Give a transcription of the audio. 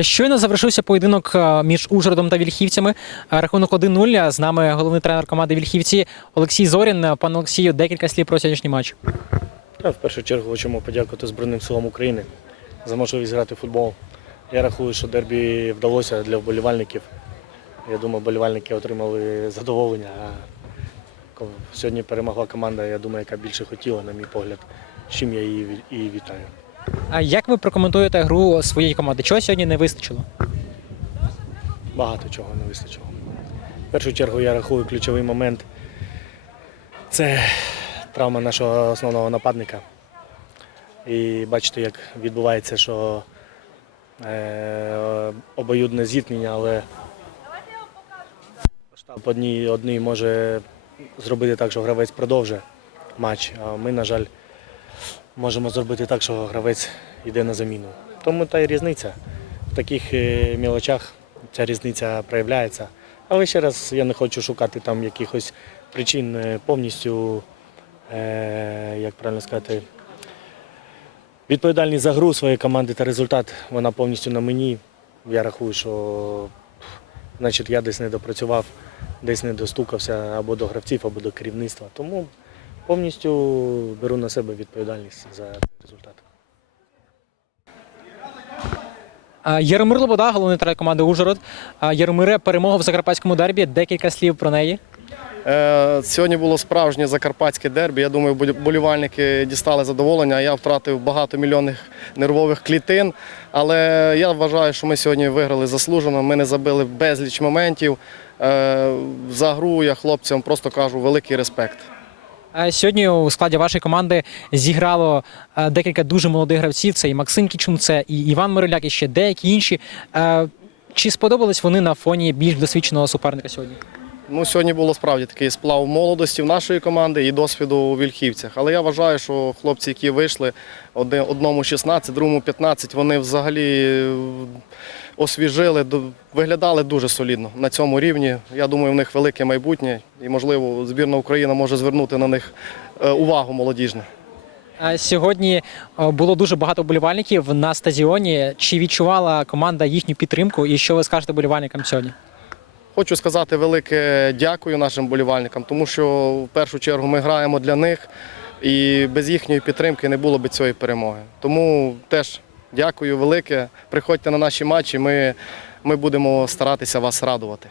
Щойно завершився поєдинок між Ужгородом та Вільхівцями. Рахунок 1-0. З нами головний тренер команди Вільхівці Олексій Зорін. Пане Олексію, декілька слів про сьогоднішній матч. В першу чергу хочемо подякувати Збройним силам України за можливість грати в футбол. Я рахую, що дербі вдалося для вболівальників. Я думаю, вболівальники отримали задоволення. А сьогодні перемогла команда, я думаю, яка більше хотіла, на мій погляд, з чим я її і вітаю. А як ви прокоментуєте гру своєї команди? Чого сьогодні не вистачило? Багато чого не вистачило. В першу чергу я рахую ключовий момент це травма нашого основного нападника. І бачите, як відбувається, що е, обоюдне зіткнення, але штаб одній, одній може зробити так, що гравець продовжує матч, а ми, на жаль, можемо зробити так, що гравець йде на заміну. Тому та й різниця. В таких е, мілочах ця різниця проявляється. Але ще раз я не хочу шукати там якихось причин е, повністю, е, як правильно сказати, відповідальність за гру своєї команди та результат, вона повністю на мені. Я рахую, що значить, я десь не допрацював, десь не достукався або до гравців, або до керівництва. Тому повністю беру на себе відповідальність за цей результат. Яромир Лобода, головний тренер команди Ужгород. Яромире, перемога в закарпатському дербі. Декілька слів про неї. Е, Сьогодні було справжнє закарпатське дербі. Я думаю, болівальники дістали задоволення. Я втратив багато мільйонних нервових клітин. Але я вважаю, що ми сьогодні виграли заслужено. Ми не забили безліч моментів. Е, За гру я хлопцям просто кажу великий респект. А Сьогодні у складі вашої команди зіграло е, декілька дуже молодих гравців. Це і Максим Кічум, це і Іван Мироляк, і ще деякі інші. Е, Чи сподобались вони на фоні більш досвідченого суперника сьогодні? Ну, сьогодні було справді такий сплав молодості в нашої команди і досвіду у вільхівцях. Але я вважаю, що хлопці, які вийшли одному 16, другому 15, вони взагалі е, освіжили, виглядали дуже солідно на цьому рівні. Я думаю, в них велике майбутнє і, можливо, збірна Україна може звернути на них е, увагу молодіжну. Сьогодні е, було дуже багато вболівальників на стадіоні. Чи відчувала команда їхню підтримку? І що ви скажете вболівальникам сьогодні? Хочу сказати велике дякую нашим болівальникам, тому що в першу чергу ми граємо для них, і без їхньої підтримки не було б цієї перемоги. Тому теж дякую велике. Приходьте на наші матчі. Ми, ми будемо старатися вас радувати.